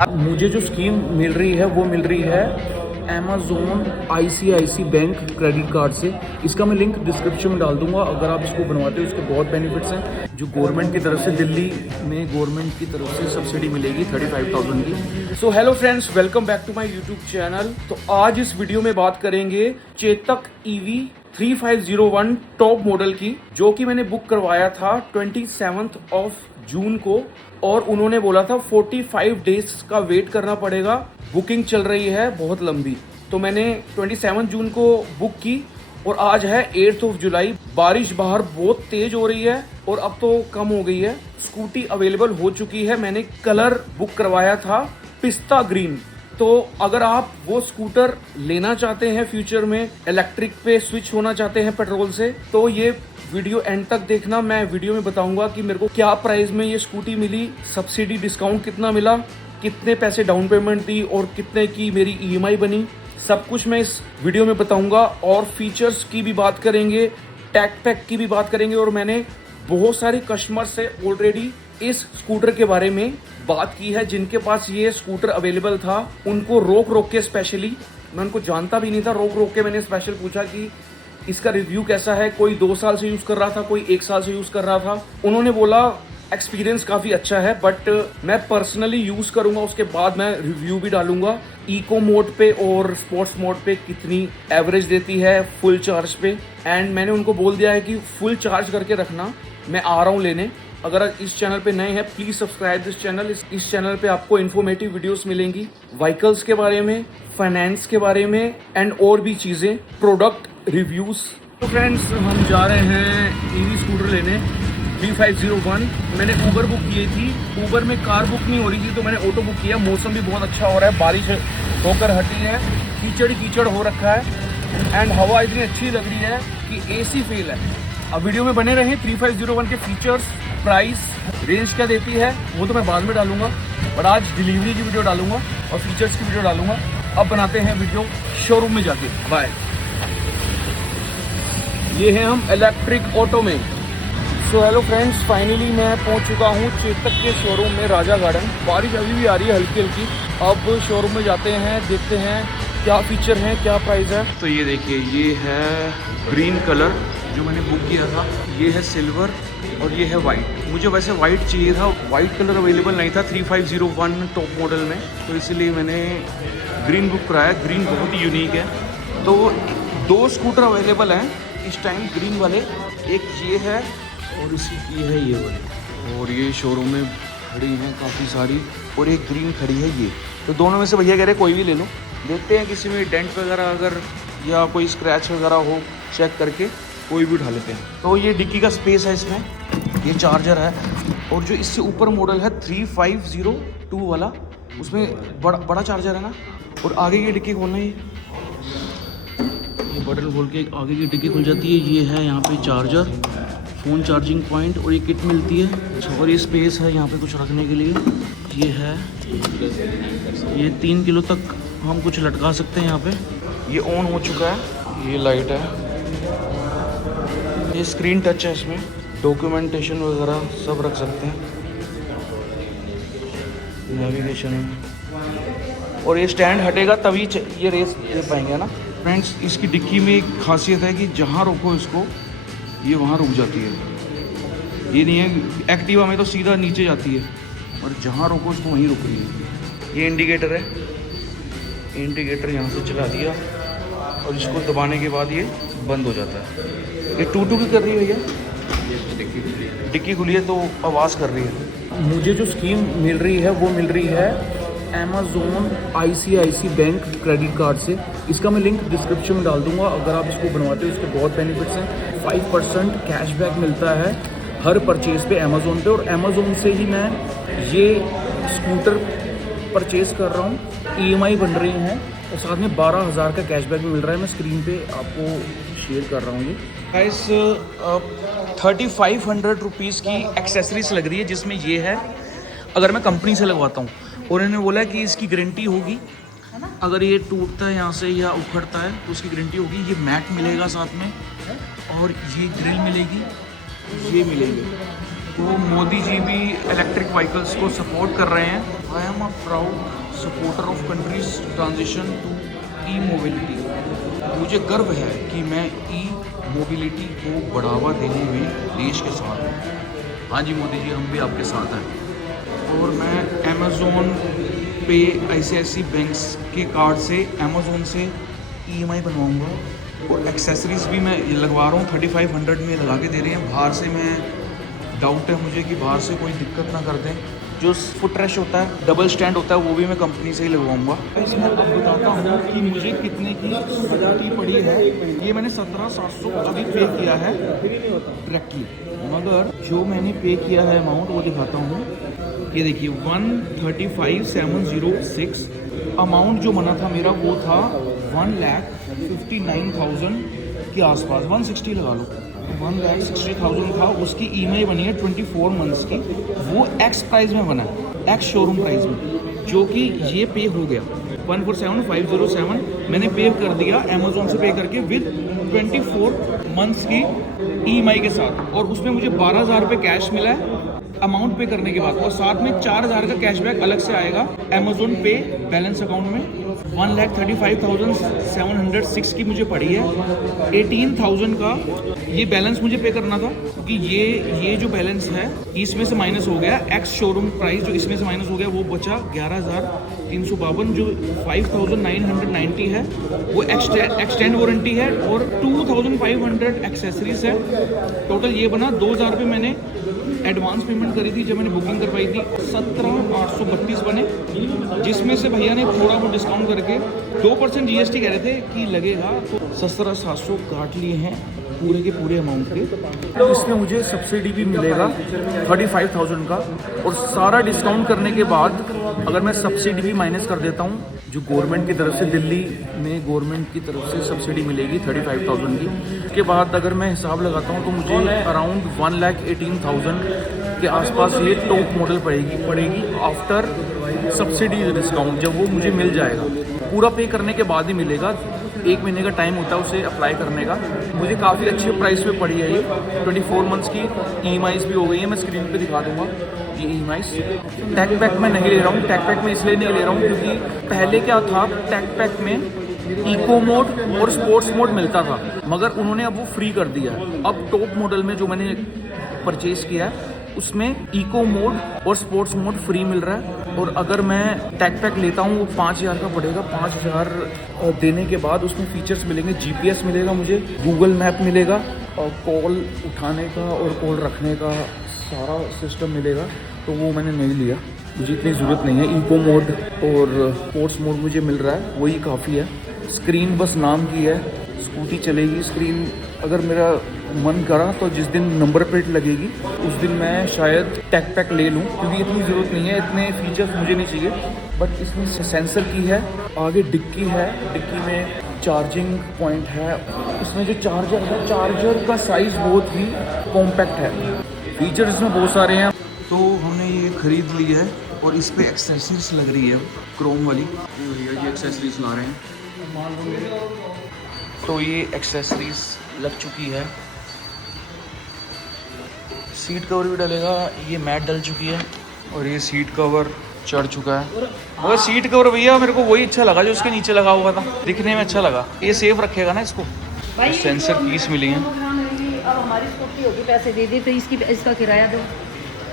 अब मुझे जो स्कीम मिल रही है वो मिल रही है Amazon ICICI bank credit card से। इसका मैं लिंक डिस्क्रिप्शन में डाल दूंगा। अगर आप इसको बनवाते हो इसके बहुत बेनिफिट्स हैं। जो गवर्नमेंट की तरफ से दिल्ली में गवर्नमेंट की तरफ से सब्सिडी मिलेगी 35,000 की। So hello friends, welcome back to my YouTube channel. तो आज इस वीडियो में बात करेंगे चेतक EV 3501 टॉप मॉडल की, जो कि मैंने बुक करवाया था 27 जून को और उन्होंने बोला था 45 डेज का वेट करना पड़ेगा। बुकिंग चल रही है बहुत लंबी, तो मैंने 27 जून को बुक की और आज है 8 जुलाई। बारिश बाहर बहुत तेज हो रही है और अब तो कम हो गई है। स्कूटी अवेलेबल हो चुकी है। मैंने कलर बुक करवाया था पिस्ता ग्रीन। तो अगर आप वो स्कूटर लेना चाहते हैं, फ्यूचर में इलेक्ट्रिक पे स्विच होना चाहते हैं पेट्रोल से, तो ये वीडियो एंड तक देखना। मैं वीडियो में बताऊंगा कि मेरे को क्या प्राइस में ये स्कूटी मिली, सब्सिडी डिस्काउंट कितना मिला, कितने पैसे डाउन पेमेंट दी और कितने की मेरी EMI बनी। सब कुछ मैं इस वीडियो में बताऊंगा और फीचर्स की भी बात करेंगे, टैग पैक की भी बात करेंगे। और मैंने बहुत सारे कस्टमर से ऑलरेडी इस स्कूटर के बारे में बात की है, जिनके पास ये स्कूटर अवेलेबल था। उनको रोक के स्पेशली, मैं उनको जानता भी नहीं था, रोक के मैंने स्पेशल पूछा कि इसका रिव्यू कैसा है। कोई 2 साल से यूज़ कर रहा था, कोई 1 साल से यूज़ कर रहा था। उन्होंने बोला एक्सपीरियंस काफ़ी अच्छा है, बट मैं पर्सनली यूज़ करूँगा, उसके बाद मैं रिव्यू भी डालूंगा। इको मोड पे और स्पोर्ट्स मोड पे कितनी एवरेज देती है फुल चार्ज पे। एंड मैंने उनको बोल दिया है कि फुल चार्ज करके रखना, मैं आ रहा हूँ लेने। अगर इस चैनल पे नए हैं प्लीज़ सब्सक्राइब दिस चैनल। इस चैनल पे आपको इन्फॉर्मेटिव वीडियोस मिलेंगी, व्हीकल्स के बारे में, फाइनेंस के बारे में एंड और भी चीज़ें, प्रोडक्ट रिव्यूज़। तो फ्रेंड्स, हम जा रहे हैं EV स्कूटर लेने 3501। मैंने ऊबर बुक की थी। ऊबर में कार बुक नहीं हो रही थी तो मैंने ऑटो बुक किया। मौसम भी बहुत अच्छा हो रहा है, बारिश होकर हटी है, कीचड़ हो रखा है एंड हवा इतनी अच्छी लग रही है कि AC फील है। अब वीडियो में बने रहें। 3501 के फीचर्स, प्राइस, रेंज क्या देती है वो तो मैं बाद में डालूंगा, पर आज डिलीवरी की वीडियो डालूंगा और फीचर्स की वीडियो डालूंगा। अब बनाते हैं वीडियो शोरूम में जाके। बाय। ये है हम इलेक्ट्रिक ऑटो में। सो हेलो फ्रेंड्स, फाइनली मैं पहुंच चुका हूं चेतक के शोरूम में, राजा गार्डन। बारिश अभी भी आ रही है हल्की हल्की। अब शोरूम में जाते हैं, देखते हैं क्या फीचर है, क्या प्राइस है। तो ये देखिए, ये है ग्रीन कलर जो मैंने बुक किया था, ये है सिल्वर और ये है वाइट। मुझे वैसे वाइट चाहिए था, वाइट कलर अवेलेबल नहीं था 3501 टॉप मॉडल में, तो इसलिए मैंने ग्रीन बुक कराया। ग्रीन बहुत ही यूनिक है। तो 2 स्कूटर अवेलेबल हैं इस टाइम ग्रीन वाले, एक ये है और इसी की है ये वाली। और ये शोरूम में खड़ी हैं काफ़ी सारी और एक ग्रीन खड़ी है ये। तो दोनों में से भैया कह रहे कोई भी ले लो, देखते हैं किसी में डेंट वगैरह अगर या कोई स्क्रैच वगैरह हो, चेक करके कोई भी उठा लेते हैं। तो ये डिक्की का स्पेस है, इसमें ये चार्जर है। और जो इससे ऊपर मॉडल है 3502 वाला, उसमें बड़ा चार्जर है ना। और आगे की डिक्की खोलना, ये बटन खोल के आगे की डिक्की खुल जाती है। ये है यहाँ पे चार्जर, फ़ोन चार्जिंग पॉइंट और ये किट मिलती है। और ये स्पेस है यहाँ पे कुछ रखने के लिए। ये है, ये 3 किलो तक हम कुछ लटका सकते हैं यहाँ पे। ये ऑन हो चुका है, ये लाइट है, ये स्क्रीन टच है, इसमें डॉक्यूमेंटेशन वगैरह सब रख सकते हैं, नेविगेशन है। और ये स्टैंड हटेगा तभी ये रेस दे पाएंगे ना फ्रेंड्स। इसकी डिक्की में एक खासियत है कि जहाँ रोको इसको, ये वहाँ रुक जाती है। ये नहीं है एक्टिवा में तो सीधा नीचे जाती है, और जहाँ रोको इसको वहीं रुक रही है। ये इंडिकेटर है, इंडिकेटर यहाँ से चला दिया और इसको दबाने के बाद ये बंद हो जाता है। ये टू की कर रही है भैया, डिक्की खुली है तो आवाज़ कर रही है। मुझे जो स्कीम मिल रही है वो मिल रही है Amazon ICICI bank credit card से। इसका मैं लिंक डिस्क्रिप्शन में डाल दूंगा। अगर आप इसको बनवाते हो इसके बहुत बेनिफिट्स हैं। 5% कैशबैक मिलता है हर परचेज़ पे अमेज़ोन पे, और अमेज़ोन से ही मैं ये स्कूटर परचेज़ कर रहा हूँ। EMI बन रही हैं और साथ में 12,000 का कैशबैक भी मिल रहा है। मैं स्क्रीन पे आपको शेयर कर रहा हूँ। ये गाइस 3500 रुपीज़ की एक्सेसरीज लग रही है, जिसमें ये है अगर मैं कंपनी से लगवाता हूँ। और इन्होंने बोला कि इसकी गारंटी होगी, अगर ये टूटता है यहाँ से या उखड़ता है तो उसकी गारंटी होगी। ये मैट मिलेगा साथ में, और ये ग्रिल मिलेगी, ये मिलेगी। तो मोदी जी भी इलेक्ट्रिक व्हीकल्स को सपोर्ट कर रहे हैं। I am a proud supporter of country's transition to e mobility. मुझे गर्व है कि मैं ई मोबिलिटी को बढ़ावा देने में देश के साथ हूँ। हाँ जी मोदी जी, हम भी आपके साथ हैं। और मैं अमेज़ोन पे ICICI बैंक्स के कार्ड से अमेज़ोन से EMI बनवाऊँगा। और एक्सेसरीज़ भी मैं लगवा रहा हूँ, 3500 में लगा के दे रहे हैं। बाहर से मैं डाउट है मुझे कि बाहर से कोई दिक्कत ना कर दें। जो फुट रेस्ट होता है, डबल स्टैंड होता है, वो भी मैं कंपनी से ही लगवाऊंगा। इसमें अब बताता हूँ कि मुझे कितने की सजाती पड़ी है। ये मैंने 17,700 अभी पे किया है डायरेक्टली, मगर जो मैंने पे किया है अमाउंट वो दिखाता हूँ। ये देखिए 135,706 अमाउंट जो बना था मेरा वो था 1,59,000 के आसपास, 160 लगा लो, 1,60,000 था। उसकी EMI बनी है 24 मंथ्स की, वो एक्स प्राइस में बना है, एक्स शोरूम प्राइस में, जो कि ये पे हो गया 147,507 मैंने पे कर दिया अमेज़ोन से पे करके विद 24 मंथ्स की EMI के साथ। और उसमें मुझे 12,000 रुपये कैश मिला है अमाउंट पे करने के बाद, और साथ में 4,000 का कैशबैक अलग से आएगा अमेज़ोन पे बैलेंस अकाउंट में। 1,35,706 की मुझे पड़ी है। 18,000 का ये बैलेंस मुझे पे करना था, क्योंकि ये जो बैलेंस है इसमें से माइनस हो गया, एक्स शोरूम प्राइस जो इसमें से माइनस हो गया, वो बचा 11,352। जो 5,990 है वो एक्सटेंड वारंटी है, और 2,500 एक्सेसरीज है। टोटल ये बना 2,000 रुपये मैंने एडवांस पेमेंट करी थी जब मैंने बुकिंग करवाई थी। 17,832 बने, जिसमें से भैया ने थोड़ा बहुत डिस्काउंट करके 2% GST कह रहे थे कि लगेगा, तो 17,700 काट लिए हैं पूरे के पूरे अमाउंट के। तो इसमें मुझे सब्सिडी भी मिलेगा 35,000 का, और सारा डिस्काउंट करने के बाद अगर मैं सब्सिडी भी माइनस कर देता हूँ, जो गवर्नमेंट की तरफ से, दिल्ली में गवर्नमेंट की तरफ से सब्सिडी मिलेगी 35,000 की, उसके बाद अगर मैं हिसाब लगाता हूँ तो मुझे अराउंड 1,18,000 के आसपास ये टॉप मॉडल पड़ेगी आफ्टर सब्सिडी डिस्काउंट, जब वो मुझे मिल जाएगा। पूरा पे करने के बाद ही मिलेगा, 1 महीने का टाइम होता है उसे अप्लाई करने का। मुझे काफ़ी अच्छे प्राइस पे पड़ी है ये, 24 मंथ्स की EMIs भी हो गई है, मैं स्क्रीन पे दिखा दूंगा ये EMIs। टैग पैक मैं नहीं ले रहा हूँ, टैग पैक मैं इसलिए नहीं ले रहा हूँ क्योंकि पहले क्या था, टैग पैक में इको मोड और स्पोर्ट्स मोड मिलता था, मगर उन्होंने अब वो फ्री कर दिया है। अब टॉप मॉडल में जो मैंने परचेज़ किया है उसमें इको मोड और स्पोर्ट्स मोड फ्री मिल रहा है। और अगर मैं टैग पैक लेता हूँ वो 5,000 का पड़ेगा। 5,000 देने के बाद उसमें फीचर्स मिलेंगे, GPS मिलेगा मुझे, गूगल मैप मिलेगा, और कॉल उठाने का और कॉल रखने का सारा सिस्टम मिलेगा। तो वो मैंने नहीं लिया, मुझे इतनी ज़रूरत नहीं है। इको मोड और स्पोर्ट्स मोड मुझे मिल रहा है, वही काफ़ी है। स्क्रीन बस नाम की है, स्कूटी चलेगी। स्क्रीन अगर मेरा मन करा तो जिस दिन नंबर प्लेट लगेगी उस दिन मैं शायद टैग पैक ले लूँ, क्योंकि इतनी ज़रूरत नहीं है, इतने फीचर्स मुझे नहीं चाहिए। बट इसमें सेंसर की है, आगे डिक्की है, डिक्की में चार्जिंग पॉइंट है। इसमें जो चार्जर है, चार्जर का साइज़ बहुत ही कॉम्पैक्ट है। फीचर्स इसमें बहुत सारे हैं। तो हमने ये ख़रीद ली है और इस पर एक्सेसरीज लग रही है क्रोम वाली, ये एक्सेसरीज ला रहे हैं। तो ये एक्सेसरीज लग चुकी है, सीट कवर भी डलेगा, ये मैट डल चुकी है, और ये सीट कवर चढ़ चुका है। मगर सीट कवर भैया मेरे को वही अच्छा लगा जो उसके नीचे लगा हुआ था, दिखने में अच्छा लगा। ये सेफ रखेगा ना इसको। सेंसर कीस मिली हैं। अब हमारी स्कूटी होगी, पैसे दे दी तो इसका किराया दो।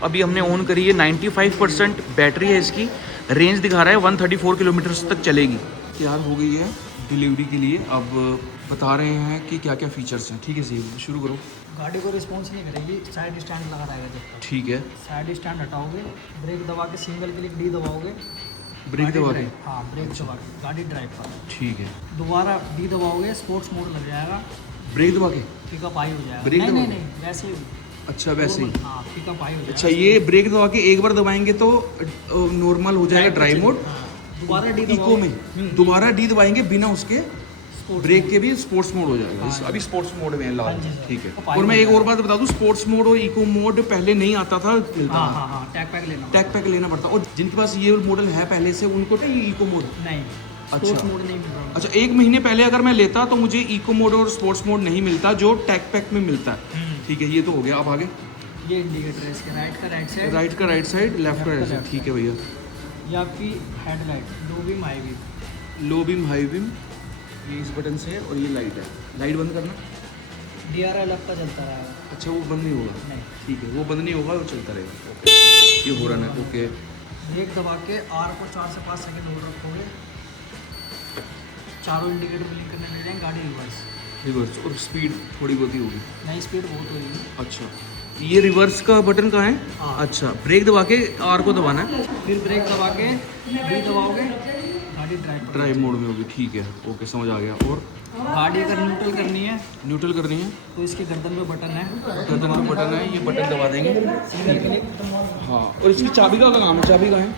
अभी हमने ऑन करी है, 95% बैटरी है इसकी, रेंज दिखा रहा है 134 किलोमीटर तक चलेगी। तैयार हो गई है डिलीवरी के लिए। अब बता रहे हैं कि क्या क्या फीचर्स हैं। ठीक है जी, शुरू करो। गाड़ी को रिस्पॉन्स नहीं करेगी, साइड स्टैंड लगा रहेगा जब तक। ठीक है, साइड स्टैंड हटाओगे, ब्रेक दबा के सिंगल क्लिक डी दबाओगे, ब्रेक दबा के, हाँ ब्रेक दबा के गाड़ी ड्राइव कर। ठीक है, दोबारा डी दबाओगे, स्पोर्ट्स मोड लग जाएगा, ब्रेक दबा के पिकअप हाई हो जाएगा। ब्रेक नहीं वैसे ही। अच्छा वैसे ही, हाँ पिकअप हाई हो जाएगा। अच्छा ये ब्रेक दबा के एक बार दबाएंगे तो नॉर्मल हो जाएगा ड्राइव मोड। दोबारा डी इको में दोबारा डी दबाएंगे बिना उसके ब्रेक के भी स्पोर्ट्स मोड हो जाएगा। अभी स्पोर्ट्स मोड में ला, ठीक है। और मैं एक और बात बता दूं, स्पोर्ट्स मोड और इको मोड पहले नहीं आता था, मिलता था। हाँ टैग पैक लेना पड़ता। और जिनके पास ये मॉडल है पहले से, उनको तो ये इको मोड नहीं, अच्छा मोड नहीं मिल रहा। अच्छा, 1 महीने पहले अगर मैं लेता तो मुझे इको मोड और स्पोर्ट्स मोड नहीं मिलता, जो टैग पैक में मिलता है। ठीक है, ये तो हो गया। अब आगे ये इंडिकेटर है इसके, राइट का राइट साइड, राइट का राइट साइड, लेफ्ट का राइट साइड, ठीक है भैया। ये आपकी headlight, low beam high beam. Low beam high beam, ये इस बटन से है और ये लाइट है। लाइट बंद करना, DRL आपका चलता रहेगा। अच्छा वो बंद नहीं होगा, नहीं, ठीक है, वो बंद नहीं होगा, वो चलता रहेगा। ओके, ये हो रहा है। ओके, ब्रेक दबा के R को 4 से 5 सेकंड होल्ड रखोगे, चारों इंडिकेटर ब्लिंक करने लग जाएंगे, गाड़ी रिवर्स, और स्पीड थोड़ी बहुत ही होगी। नई स्पीड बहुत होगी। अच्छा, ये रिवर्स का बटन कहाँ है? हाँ। अच्छा, ब्रेक दबा के आर को दबाना है, फिर ब्रेक दबा के B दबाओगे, गाड़ी ड्राइव मोड में होगी, ठीक है, ओके समझ आ गया। और गाड़ी अगर न्यूट्रल करनी है न्यूट्रल करनी है तो इसके गर्दन पे बटन है, गर्दन में बटन है, ये बटन दबा देंगे। सिंगल क्लिक, हाँ, और इसकी चाबी का काम है? चाबी का है,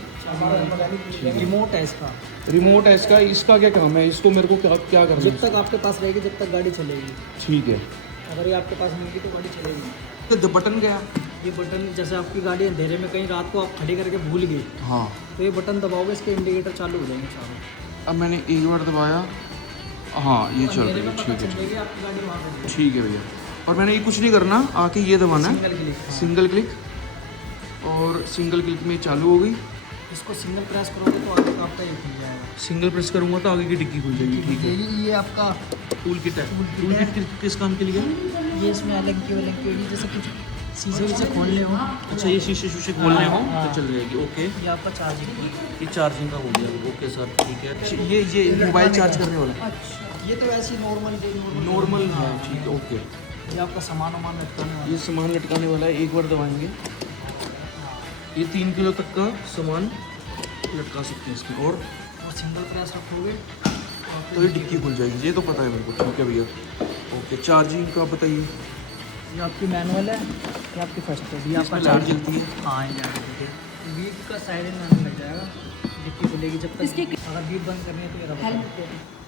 रिमोट है इसका। रिमोट है इसका। इसका क्या काम है? इसको मेरे को क्या क्या करना जब है? तक आपके पास रहेगी जब तक गाड़ी चलेगी, ठीक है, अगर ये आपके पास नहीं होगी तो गाड़ी चलेगी। तो बटन क्या है? ये बटन जैसे आपकी गाड़ी अंधेरे में कहीं रात को आप खड़ी करके भूल गए हाँ, तो ये बटन दबाओगे, इसके इंडिकेटर चालू हो जाएंगे चारों। अब मैंने एक बार दबाया, हाँ ये चल अंधेरे रही है, में ठीक पता है, चल जाएगी आपकी गाड़ी वहाँ खड़ी है। ठीक है भैया। और मैंने ये कुछ नहीं करना, आके ये दबाना है, सिंगल क्लिक, हाँ। सिंगल क्लिक, और सिंगल क्लिक में चालू हो गई। इसको सिंगल प्रेस करोगे तो आगे का आपका ये खुल जाएगा। सिंगल प्रेस करूँगा तो आगे की डिक्की खुल जाएगी, ठीक है। ये आपका टूल किट है, टूल टूल किट किट किस काम के लिए? ये इसमें अलग की होगी, जैसे कुछ शीशे से खोलने हो। अच्छा, ये शीशे शीशे खोलने हो हाँ। तो चल जाएगी, ओके। ये आपका चार्जिंग, ये चार्जिंग का हो गया, ओके सर, ठीक है। अच्छा, ये मोबाइल चार्ज करने वाला है? अच्छा, ये तो ऐसी नॉर्मल नॉर्मल है, ठीक है, ओके। ये आपका सामान वामान लटकाने वाला ये सामान लटकाने वाला है, एक बार दबाएंगे, ये 3 किलो तक का सामान लटका सकते हैं इसमें। और सिंगल प्रेस रखोगे तो ये डिक्की खुल जाएगी, ये तो पता है मेरे को, ठीक है भैया, ओके। चार्जिंग का बताइए? ये आपकी मैनुअल है, ये आपकी फर्स्ट है, ये आपका इसमें लाइट जलती है? हाँ, ये लाइट जलती है। बीट का साइड में लग जाएगा, डिक्की खुलेगी जब तक। अगर बीट बंद करनी है तो ये रबर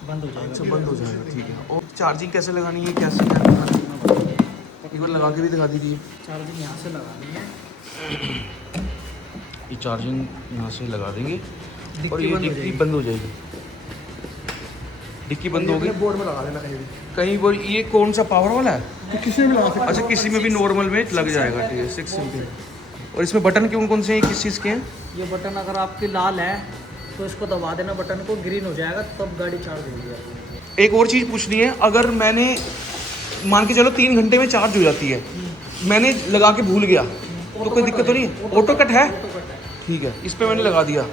बंद हो जाएगा। अच्छा, बंद हो जाएगा, ठीक है। और चार्जिंग कैसे लगानी है, कैसे क्या करना है? एक बार लगा के भी दिखा दीजिए। चार्जिंग यहाँ से लगानी है, ये चार्जिंग यहाँ से लगा देंगे और डिक्की ये बंद हो डिक्की जाएगी। बंद हो जाएगी। डिक्की बंद हो गई, बोर्ड में लगा देना कहीं भी, कहीं पर। ये कौन सा पावर वाला है? तो किसी में लगा सकते अच्छा, किसी में भी नॉर्मल में लग जाएगा, ठीक है, 6 एम्पियर। और इसमें बटन कौन कौन से हैं, किस चीज़ के हैं? ये बटन अगर आपकी लाल है तो इसको दबा देना, बटन को ग्रीन हो जाएगा तब गाड़ी चार्ज होगी आपकी। एक और चीज़ पूछनी है, अगर मैंने मान के चलो 3 घंटे में चार्ज हो जाती है, मैंने लगा के भूल गया तो कोई दिक्कत तो नहीं है? ऑटो कट है, ठीक है, इस पर मैंने लगा दिया।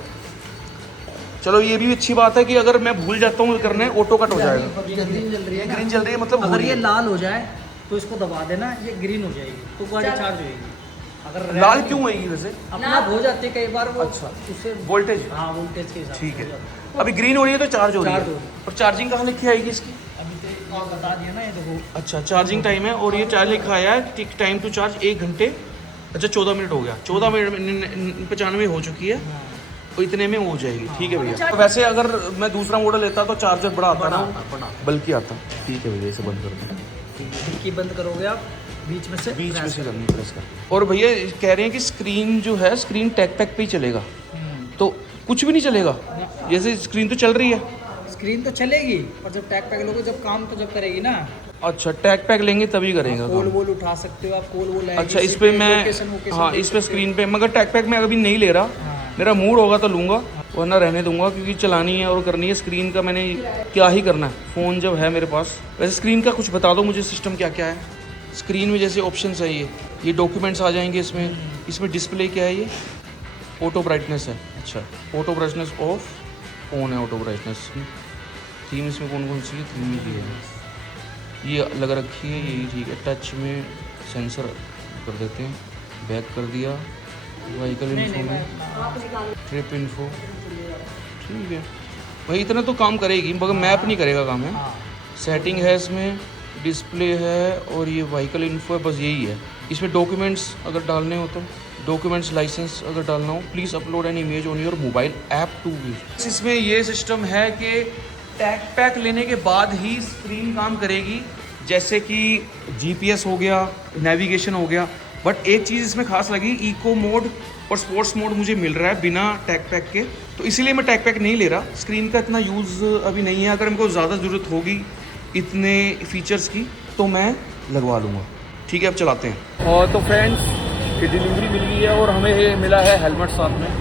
चलो, ये भी अच्छी बात है कि अगर मैं भूल जाता हूँ करने, ऑटो कट हो जाएगा। ग्रीन जल रही है ना? ग्रीन जल रही है, मतलब हो अगर रही ये है। लाल हो जाए तो इसको दबा देना, ये ग्रीन हो जाएगी तो गाड़ी चार्ज होएगी। अगर लाल क्यों होएगी वैसे? अपने आप हो जाती है कई बार वो, अच्छा। उससे वोल्टेज, हाँ वोल्टेज के हिसाब से ठीक हो है। जाती अभी ग्रीन हो रही है तो चार्ज हो रही चार्ज है। हो रही और चार्जिंग कहाँ लिखी आएगी इसकी? अभी तो आप बता दिया ना, ये देखो अच्छा, चार्जिंग टाइम है, और ये चार्ज लिखा आया है टाइम टू चार्ज 1 घंटे। अच्छा, 14 मिनट हो गया, 14 मिनट 95 हो चुकी है, तो इतने में हो जाएगी, ठीक है भैया। तो वैसे अगर मैं दूसरा मॉडल लेता तो चार्जर बड़ा आता ना, बल्कि आता, ठीक है भैया, इसे बंद कर दो। डिक्की बंद करोगे आप बीच में से, बीच में से करनी, प्रेस कर। और भैया कह रहे हैं कि स्क्रीन जो है, स्क्रीन टैग पैक पे ही चलेगा, तो कुछ भी नहीं चलेगा? जैसे स्क्रीन तो चल रही है। स्क्रीन तो चलेगी और जब टैग पैक लोगे, जब काम तो जब करेगी ना। अच्छा, टैग पैक लेंगे तभी करेगा कोल काम। वोल उठा सकते हो आप, कोल वोल अच्छा, इस पे मैं, हाँ, इस पे स्क्रीन पे, मगर टैग पैक मैं अभी नहीं ले रहा, मेरा मूड होगा तो लूँगा, वरना रहने दूंगा, क्योंकि चलानी है और करनी है। स्क्रीन का मैंने क्या ही करना है, फ़ोन जब है मेरे पास। वैसे स्क्रीन का कुछ बता दो मुझे, सिस्टम क्या क्या है स्क्रीन में? जैसे ऑप्शंस है, ये डॉक्यूमेंट्स आ जाएंगे इसमें। इसमें डिस्प्ले क्या है? ये ऑटो ब्राइटनेस है। अच्छा, ऑटो ब्राइटनेस ऑफ, ऑन है ऑटो ब्राइटनेस। थीम इसमें कौन कौन सी है? थीम की है, ये लग रखी है, यही ठीक है। टच में सेंसर कर देते हैं, बैक कर दिया, व्हीकल इन्फो में, ट्रिप इन्फो, ठीक है भाई, इतना तो काम करेगी, मगर मैप नहीं करेगा काम है। सेटिंग है इसमें, डिस्प्ले है, और ये व्हीकल इन्फो है, बस यही है। इसमें डॉक्यूमेंट्स अगर डालने हो तो डॉक्यूमेंट्स, लाइसेंस अगर डालना हो, please upload an image on your mobile app to view. इसमें ये सिस्टम है कि टैग पैक लेने के बाद ही स्क्रीन काम करेगी, जैसे कि जीपीएस हो गया, नेविगेशन हो गया। बट एक चीज़ इसमें खास लगी, इको मोड और स्पोर्ट्स मोड मुझे मिल रहा है बिना टैग पैक के, तो इसीलिए मैं टैग पैक नहीं ले रहा। स्क्रीन का इतना यूज़ अभी नहीं है, अगर मेरे को ज़्यादा ज़रूरत होगी इतने फीचर्स की तो मैं लगवा लूँगा। ठीक है, अब चलाते हैं। और तो फ्रेंड्स, कि डिलीवरी मिल गई है और हमें ये मिला है हेलमेट साथ में।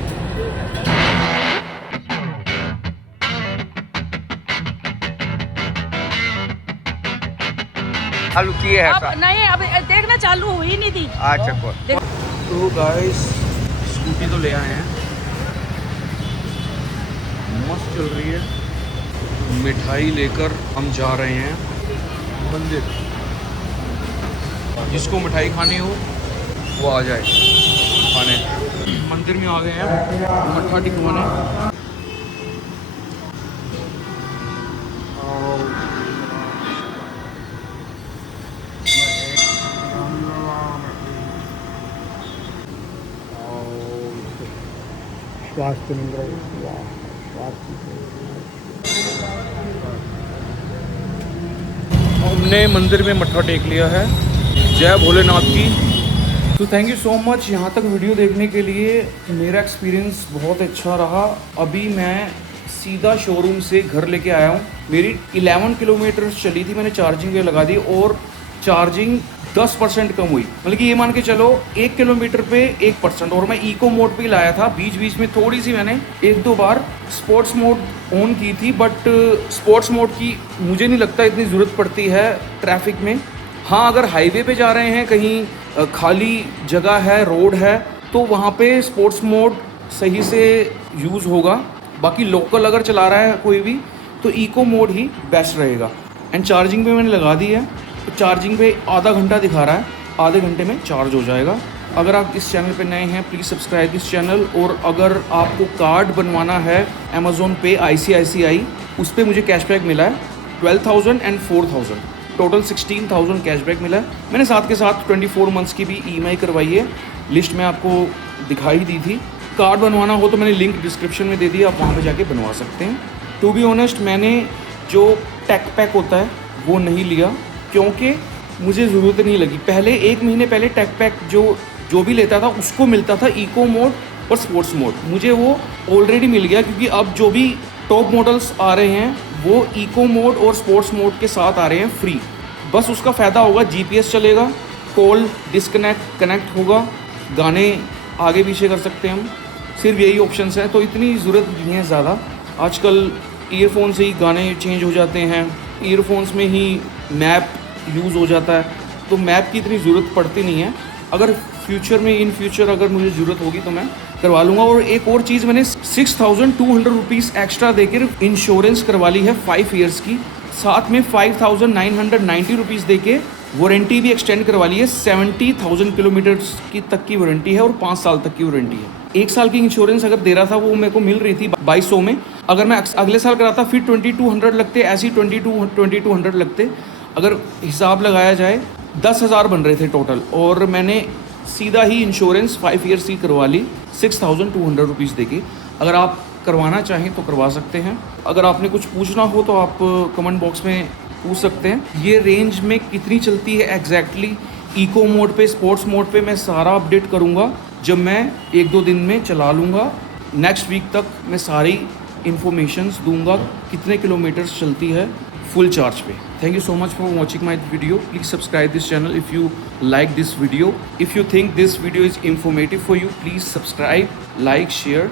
चालू किए है अब नहीं, अब देखना चालू हुई नहीं थी। अच्छा कोई तो गाइस स्कूटी तो ले आए हैं, मस्त चल रही है। मिठाई लेकर हम जा रहे हैं मंदिर। जिसको मिठाई खानी हो वो आ जाए खाने। मंदिर में आ गए हैं मत्था टिकवाने। स्वास्थ्य हमने मंदिर में मत्था टेक लिया है। जय भोलेनाथ की। तो थैंक यू सो मच यहाँ तक वीडियो देखने के लिए। मेरा एक्सपीरियंस बहुत अच्छा रहा। अभी मैं सीधा शोरूम से घर लेके आया हूँ। मेरी 11 किलोमीटर चली थी, मैंने चार्जिंग पे लगा दी और चार्जिंग 10% कम हुई। मतलब कि ये मान के चलो 1 किलोमीटर पे 1%। और मैं इको मोड पे ही लाया था। बीच बीच में थोड़ी सी मैंने 1-2 बार स्पोर्ट्स मोड ऑन की थी, बट स्पोर्ट्स मोड की मुझे नहीं लगता इतनी ज़रूरत पड़ती है ट्रैफिक में। हाँ, अगर हाईवे पे जा रहे हैं, कहीं खाली जगह है, रोड है, तो वहाँ पे स्पोर्ट्स मोड सही से यूज़ होगा। बाकी लोकल अगर चला रहा है कोई भी तो इको मोड ही बेस्ट रहेगा। एंड चार्जिंग पे मैंने लगा दी है, तो चार्जिंग पे आधा घंटा दिखा रहा है, आधे घंटे में चार्ज हो जाएगा। अगर आप इस चैनल पे नए हैं प्लीज़ सब्सक्राइब दिस चैनल। और अगर आपको कार्ड बनवाना है अमेज़ोन पे ICICI, उस पर मुझे कैशबैक मिला है 12,000 एंड 4,000, टोटल 16,000 कैशबैक मिला है। मैंने साथ के साथ 24 मंथ्स की भी EMI करवाई है। लिस्ट में आपको दिखाई दी थी। कार्ड बनवाना हो तो मैंने लिंक डिस्क्रिप्शन में दे दिया, आप वहाँ पे जाके बनवा सकते हैं। टू बी ऑनेस्ट मैंने जो टेक पैक होता है वो नहीं लिया, क्योंकि मुझे ज़रूरत नहीं लगी। पहले 1 महीने पहले टेक पैक जो भी लेता था उसको मिलता था इको मोड और स्पोर्ट्स मोड। मुझे वो ऑलरेडी मिल गया, क्योंकि अब जो भी टॉप मॉडल्स आ रहे हैं वो इको मोड और स्पोर्ट्स मोड के साथ आ रहे हैं फ्री। बस उसका फ़ायदा होगा, GPS चलेगा, कॉल डिस्कनेक्ट कनेक्ट होगा, गाने आगे पीछे कर सकते हैं हम, सिर्फ यही ऑप्शंस हैं। तो इतनी ज़रूरत नहीं है ज़्यादा। आजकल ईयरफोन से ही गाने चेंज हो जाते हैं, ईयरफोन्स में ही मैप यूज़ हो जाता है, तो मैप की इतनी ज़रूरत पड़ती नहीं है। अगर फ्यूचर में इन फ्यूचर अगर मुझे ज़रूरत होगी तो मैं करवा लूँगा। और एक और चीज़, मैंने 6,200 रुपीज़ एक्स्ट्रा देकर इंश्योरेंस करवा ली है 5 ईयर्स की। साथ में 5,990 रुपीज़ देके वारंटी भी एक्सटेंड करवा ली है। 70,000 किलोमीटर्स की तक की वारंटी है और 5 साल तक की वारंटी है। 1 साल की इंश्योरेंस अगर दे रहा था वो मेरे को मिल रही थी 2,200 में। अगर मैं अगले साल कराता फिर 2,200 लगते, ऐसे ही 2,200 लगते। अगर हिसाब लगाया जाए 10,000 बन रहे थे टोटल, और मैंने सीधा ही इंश्योरेंस 5 ईयर्स की करवा ली 6,200 रुपीज़ देके। अगर आप करवाना चाहें तो करवा सकते हैं। अगर आपने कुछ पूछना हो तो आप कमेंट बॉक्स में पूछ सकते हैं। ये रेंज में कितनी चलती है एग्जैक्टली इको मोड पे, स्पोर्ट्स मोड पे, मैं सारा अपडेट करूँगा जब मैं 1-2 दिन में चला लूँगा। नेक्स्ट वीक तक मैं सारी इन्फॉर्मेशंस दूंगा कितने किलोमीटर्स चलती है फुल चार्ज पे। Thank you so much for watching my video. Please subscribe this channel if you like this video. If you think this video is informative for you, please subscribe, like, share.